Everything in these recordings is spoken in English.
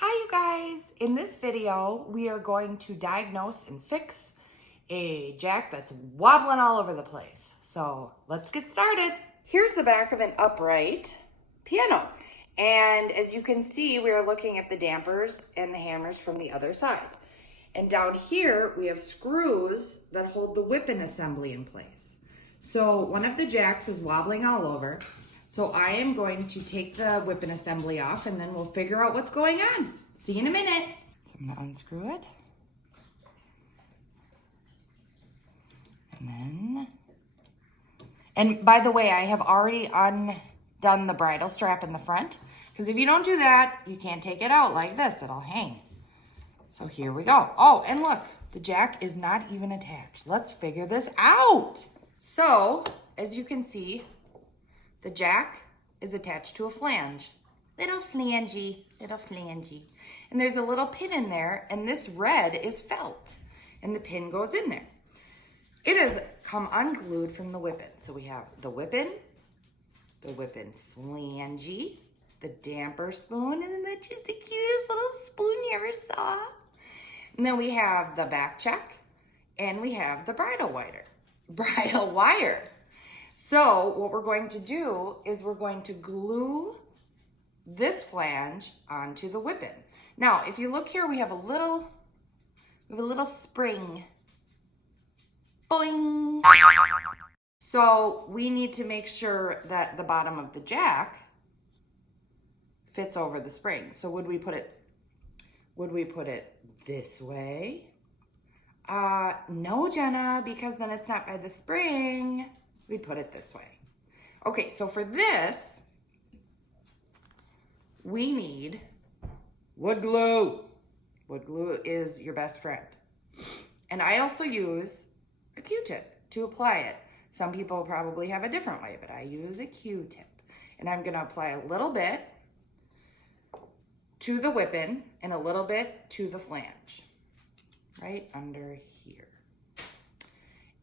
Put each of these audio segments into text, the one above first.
Hi you guys! In this video, we are going to diagnose and fix a jack that's wobbling all over the place. So let's get started. Here's the back of an upright piano. And as you can see, we are looking at the dampers and the hammers from the other side. And down here, we have screws that hold the whipping assembly in place. So one of the jacks is wobbling all over. So I am going to take the whipping assembly off and then we'll figure out what's going on. See you in a minute. So I'm gonna unscrew it. And by the way, I have already undone the bridle strap in the front, because if you don't do that, you can't take it out like this, it'll hang. So here we go. Oh, and look, the jack is not even attached. Let's figure this out. So, as you can see, the jack is attached to a flange. Little flangey. And there's a little pin in there, and this red is felt, and the pin goes in there. It has come unglued from the whipping. So we have the whipping flangey, the damper spoon, and then that's just the cutest little spoon you ever saw. And then we have the back check, and we have the bridle wire. So what we're going to do is we're going to glue this flange onto the whipping. Now, if you look here, we have a little spring. Boing. So we need to make sure that the bottom of the jack fits over the spring. So would we put it this way? No, Jenna, because then it's not by the spring. We'd put it this way. Okay, so for this, we need wood glue. Wood glue is your best friend. And I also use a Q-tip to apply it. Some people probably have a different way, but I use a Q-tip. And I'm gonna apply a little bit to the whipping and a little bit to the flange, right under here.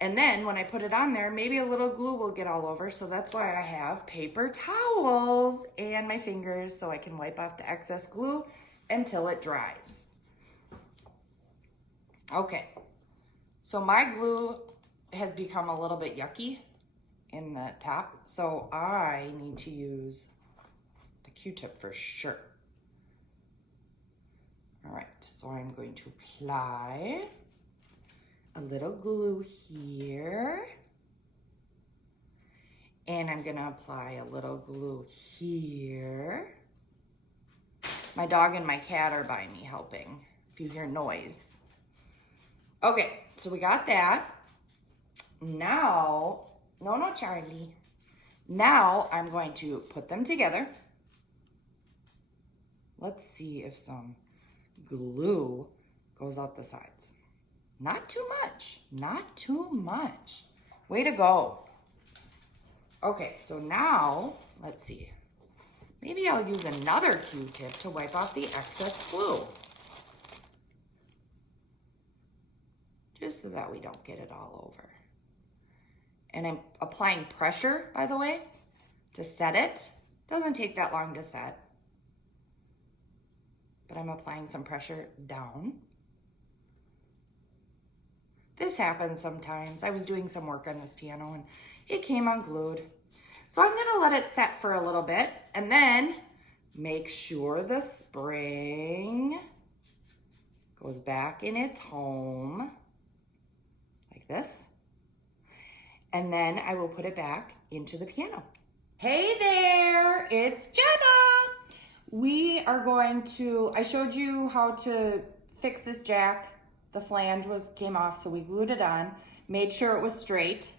And then when I put it on there, maybe a little glue will get all over. So that's why I have paper towels and my fingers so I can wipe off the excess glue until it dries. Okay, so my glue has become a little bit yucky in the top. So I need to use the Q-tip for sure. All right, so I'm going to apply a little glue here. And I'm gonna apply a little glue here. My dog and my cat are by me helping, if you hear noise. Okay, so we got that. Now, no, Charlie. Now I'm going to put them together. Let's see if some glue goes out the sides. Not too much. Way to go. Okay, so now, let's see. Maybe I'll use another Q-tip to wipe off the excess glue. Just so that we don't get it all over. And I'm applying pressure, by the way, to set it. Doesn't take that long to set. But I'm applying some pressure down. This happens sometimes. I was doing some work on this piano and it came unglued. So I'm gonna let it set for a little bit and then make sure the spring goes back in its home like this. And then I will put it back into the piano. Hey there, it's Jenna. We are going to, I showed you how to fix this jack. The flange came off, so we glued it on, made sure it was straight.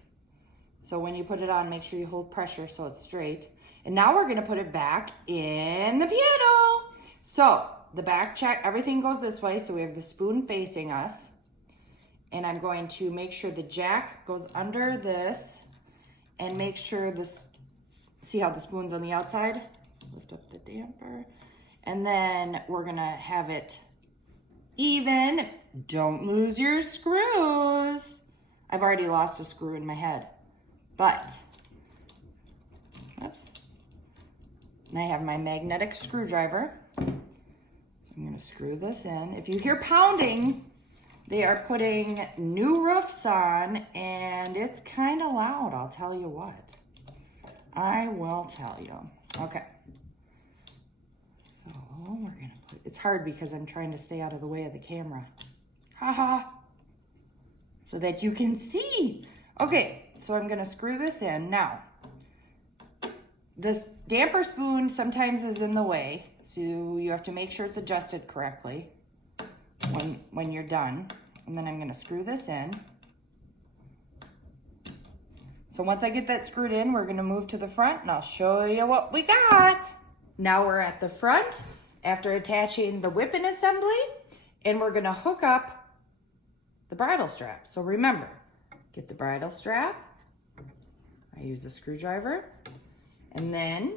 So when you put it on, make sure you hold pressure so it's straight. And now we're gonna put it back in the piano. So the back check, everything goes this way, so we have the spoon facing us. And I'm going to make sure the jack goes under this and make sure this, see how the spoon's on the outside? Lift up the damper. And then we're gonna have it even. Don't lose your screws. I've already lost a screw in my head, but, oops. And I have my magnetic screwdriver. So I'm going to screw this in. If you hear pounding, they are putting new roofs on, and it's kind of loud, I'll tell you what. I will tell you. Okay. So we're going to put, it's hard because I'm trying to stay out of the way of the camera. Haha. So that you can see. Okay, so I'm going to screw this in. Now, this damper spoon sometimes is in the way, so you have to make sure it's adjusted correctly when you're done. And then I'm going to screw this in. So once I get that screwed in, we're going to move to the front, and I'll show you what we got. Now we're at the front after attaching the whipping assembly, and we're going to hook up the bridle strap. So remember, get the bridle strap. I use a screwdriver. And then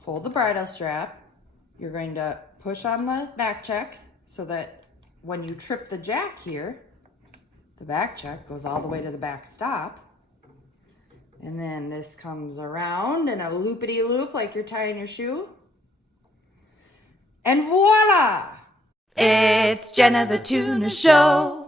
hold the bridle strap. You're going to push on the back check so that when you trip the jack here, the back check goes all the way to the back stop. And then this comes around in a loopity-loop like you're tying your shoe. And voila! It's Jenna the Tuna Show.